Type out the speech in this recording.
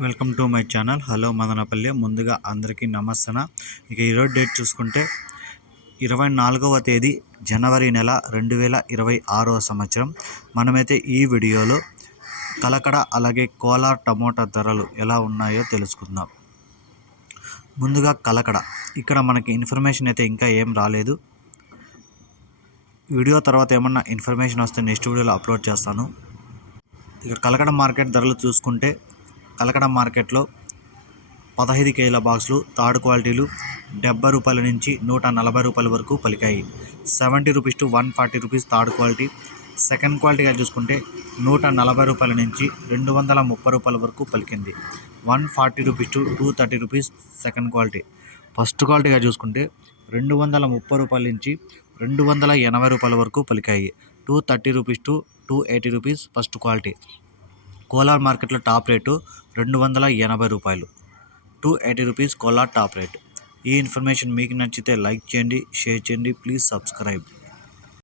Welcome to my channel. Hello Madanapalle. ముందుగా అందరికీ నమస్తన. ఇక ఈరోజు డేట్ చూసుకుంటే ఇరవై నాలుగవ తేదీ జనవరి నెల రెండు వేల ఇరవై ఆరవ సంవత్సరం. మనమైతే ఈ వీడియోలో కలకడ అలాగే కోలార్ టమోటా ధరలు ఎలా ఉన్నాయో తెలుసుకుందాం. ముందుగా కలకడ. ఇక్కడ మనకి ఇన్ఫర్మేషన్ అయితే ఇంకా ఏం రాలేదు. వీడియో తర్వాత ఏమన్నా ఇన్ఫర్మేషన్ వస్తే నెక్స్ట్ వీడియోలో అప్లోడ్ చేస్తాను. ఇక కలకడ మార్కెట్ ధరలు చూసుకుంటే కలకడ మార్కెట్లో పదహైదు కేజీల బాక్సులు థర్డ్ క్వాలిటీలు డెబ్బై రూపాయల నుంచి నూట నలభై రూపాయల వరకు పలికాయి. Seventy rupees to one forty rupees third quality. Second క్వాలిటీగా చూసుకుంటే నూట నలభై రూపాయల నుంచి రెండు వందల ముప్పై రూపాయల వరకు పలికింది. One forty rupees to two thirty rupees second quality. First క్వాలిటీగా చూసుకుంటే రెండు వందల ముప్పై రూపాయల నుంచి రెండు వందల ఎనభై రూపాయల వరకు పలికాయి. Two thirty rupees to two eighty rupees first quality. Kolar మార్కెట్లో టాప్ రేటు రెండు వందల ఎనభై రూపాయలు. Two eighty rupees Kolar top rate. ఈ ఇన్ఫర్మేషన్ మీకు నచ్చితే లైక్ చేయండి షేర్ చేయండి ప్లీజ్ సబ్స్క్రైబ్.